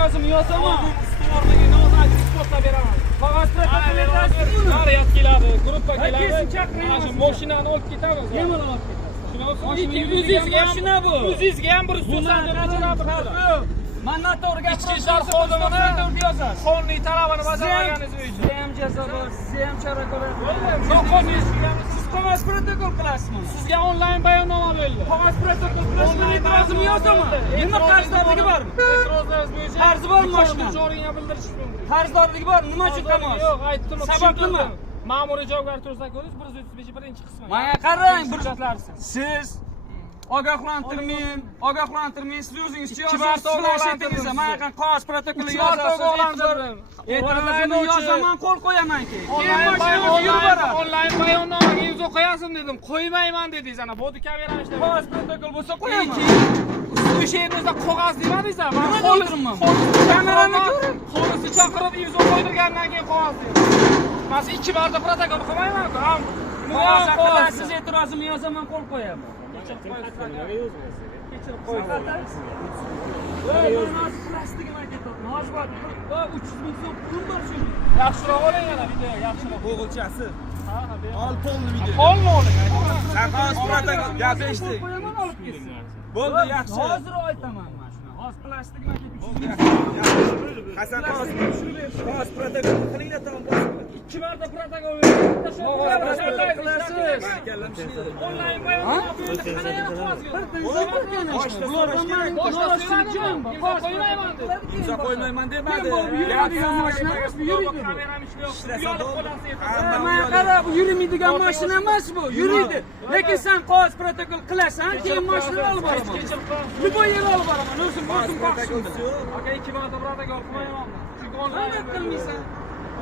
etirazımı yozaman. Ustuvorligi nozak isbotlab beraman. Qog'oz protokollasizmi? Naryad keladi, gruppa keladi. Kesin chaqiramiz. Mana shu mashinani olib ketamiz. Bemalol olib ketasiz. O'zingizga mashina bu. O'zingizga ham bir ustidan beradi. Men noto'g'ri Ichki ishlar xodimini yozasiz. qonuniy talabini bajarmaganingiz uchun. Sizga ham jazo bor, sizga ham chora ko'radi. Siz Qog'oz protokol qilasizmi? sizga onlayn bayonnoma bo'ldi. Qog'oz protokol qilishni e'tirozimni yozaman. Nima qarzdorligi bormi? E'tirozlaringiz bo'yicha Qarzi bormi mashina? Joringga bildirish mumkin. Qarzdorligi bor, nima uchun qamoq? Yo'q, aytdim. Sabab nima? Ma'muriy javobgarlik to'g'risida ko'rish 135-birinchi qismi. Mana qarang, bir hujjatlarsiz. siz ogohlantirmang, siz o'zingiz Ikki marta chiqarsizlar. Mana qan qog'oz protokoli yozasiz. E'tirozimni yozaman, qo'l qo'yaman-ki. Keyin mashina yurib boradi. Onlayn bayonnomaga imzo qo'yasizmi dedim. Qo'ymayman dedingiz. Ana bodi kamera ishlab. Qog'oz protokol bo'lsa qo'yaman. O'sha yeringizni qog'oz demadingiz-a? Nima o'tiribman? Kamerani ko'ring. Qo'lisi chaqirib imzo qo'ydirgandan keyin qog'oz deydi. Men 2 marta protokol qilmayman-ku. Qog'oz siz e'tirozimni yozaman, qo'l qo'yaman. Kechirib qo'ying. Plastigini ketadi. Noz bor. 300 ming so'm pul bor shu. Yaxshiroq oling yana video, yaxshiroq. O'g'ilchasi. Ha, Ol polni video. Polni oling. Qog'oz protokol gapirishdik. Qo'yaman, olib ketsin. Bo'ldi, yaxshi. Hozir aytaman men shuni. Hozir plastigini ketib. Hasan qog'oz protokol qilinglar tamom. 2 marta protokol berdi. qilasiz. Onlayn bayonnoma berdi. Qana yana qog'oz qo'ymayman dedi. Imzo qo'ymayman demadi. Mana qara, bu yurmaydigan mashina emas bu. Yuriydi. Lekin sen qog'oz protokol qilasan, keyin mashina olib boraman. Любой yer olib boraman. O'zim boqishim. Aka 2 marta protokol qilmayman. Chunki Qanday qilmaysan?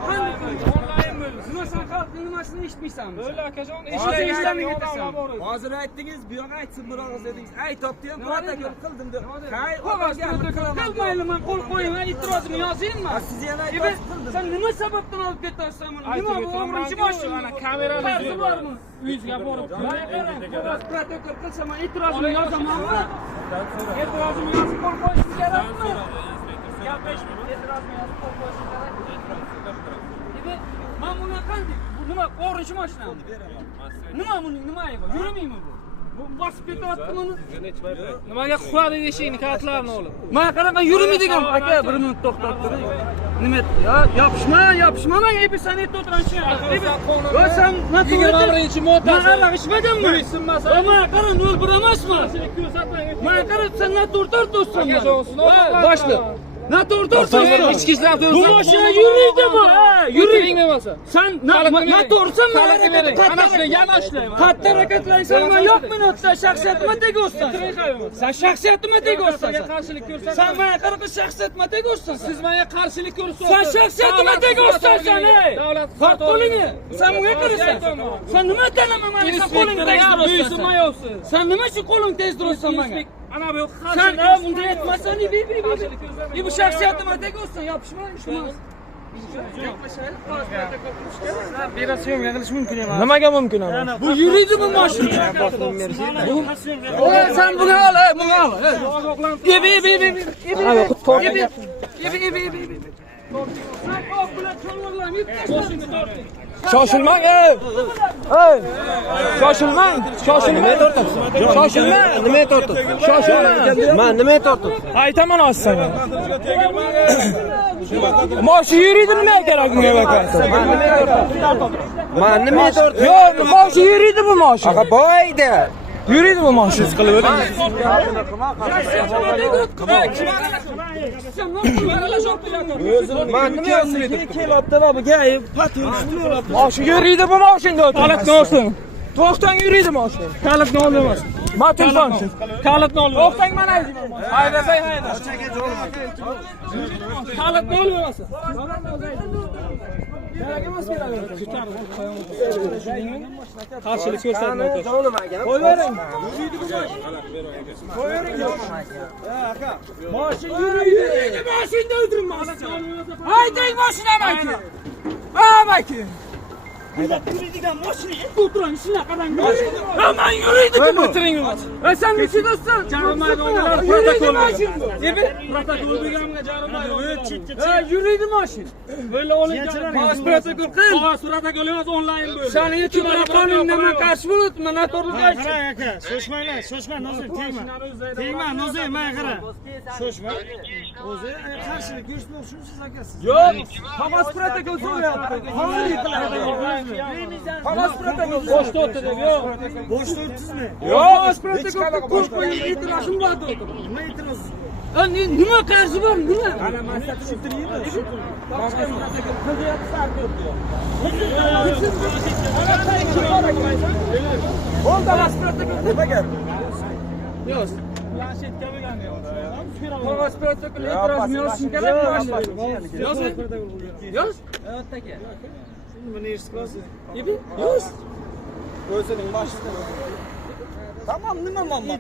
Qanday qilmaysan? onlayn bo'ldi. Nima sen xalqning nimasini eshitmaysanmi? O'yla akajon, Hozir aytdingiz, bu yoq aytsin, bir og'iz dedingiz. Aytibdi ham protokol qildim deb. Qay, Qog'oz protokol qilmayli, men qo'l qo'yaman, e'tirozimni yozaymi? siz yana aytasiz. Sen nima sababdan olib ketyapsan buni? Nima bu o'g'rinchi mashina? Mana kameralar Qarzi bormi? uyingizga borib. Qog'oz protokol qilsam, men e'tirozimni yozamanmi? E'tirozimni yozib qo'l qo'yishim kerakmi? Gapirishmi? E'tirozimni yozib qo'l qo'yishim kerakmi? Men buni qanday? Bu nima o'g'rinchi mashinami? Nima buning nima aybi? Yurmaymi bu? Bu bosib ketyapti buni. Nimaga quladi deyishingni kartlarini olib. Mana qanaqa yurmaydigan aka, bir minut to'xtab turing. Nima? Yopishma, men ebi sani to'tranchi. Yo sen noto'g'ri 21-modda. Men aralashmaganmi? Mana qara, 01 emasmi? Mana qara, sen noto'g'ri tortibsan. Boshliq. Noto'g'ri tortibsan. Ichki ishlar Bu mashina yuriydimi? Yuraymi bo'lsa? Sen noto'g'risan, Ana shuni yanaşlayman. Qattiq harakatlansan, men yo'q minutda shaxsiyatimga tegaysan. Sen shaxsiyatimga tegaysan. Qarshilik ko'rsatma. Sen menga qanaqa shaxsiyatimga tegaysan? Siz menga qarshilik ko'rsatyapsiz. Sen shaxsiyatimga tegaysan sen, ey. Davlat Qo'l qo'lingni. Sen bunga qarasan. Sen nima tanaman menga qo'lingni tegdiraysan? Sen nima uchun qo'lingni tegdiraysan menga? Ana bu Sen bunday aytmasan, bu shaxsiyatimga tegaysan, yopishma, ishmas. Operatsiya qilish mumkin emas. Nimaga mumkin emas? Bu yuriydi bu mashina. Sen buni ol, buni ol. Shoshilmang, shoshilmang. Nima tortib? Men nima tortib? Aytaman hozir. Moshina yuriydi, nima kerak bunga vakolatda? Men nima tortib? Yo'q, moshina yuriydi bu moshina. Aka boyda. Yuriydi bu moshina qilib o'ring. Men nima kelyapti bu gap? Moshina yuriydi bu moshina. Kalitni olsin. To'xtang, yuriydi moshina. Kalitni olmas. Ma telefon. Kalitni ol. To'xtang, mana haydasang hayda. Kalitni olmasin. Qarshilik ko'rsatmaydi. Qo'yvering. Qo'yvering. Aka. Mashina yuriydi. Mashinada o'tiribman. Haydang mashinani aka. Ha, aka. yuradigan mashina o'tirang shunaqadan man yuradigan o'tiring sen nechidasiz jarimaga olinadi protokol protokol deganimga jarimaga yuradi mashina böyle olingan qog'oz protokol qil qog'oz protokol emas onlayn bo'ldi shuning uchun qonunga man qarshi bo'libman noto'g'ri Qara aka, shoshmanglar, shoshma, Nozir, tegma. Tegma, Nozir, men qara. Shoshma. O'zi qarshilik ko'rsatmoqchimisiz aka siz? Yo'q, qog'oz protokol so'rayapti. Hozir qiladi. Qog'oz protokol boshda o'tdi deb, yo'q. Boshda o'tdingizmi? Yo'q, qog'oz protokolga qo'l qo'yib e'tirozim bor dedi. Nima e'tiroz? nima qarshi bor nima Ana masala tushuntiringmi? Bo'ldi, protokol nima gap? yo'q qog'oz protokol e'tirozim yozishim kerak yo'q yo'q Nima ish qilasiz? yo'q O'zining mashinasi. Tamam, nima muammo?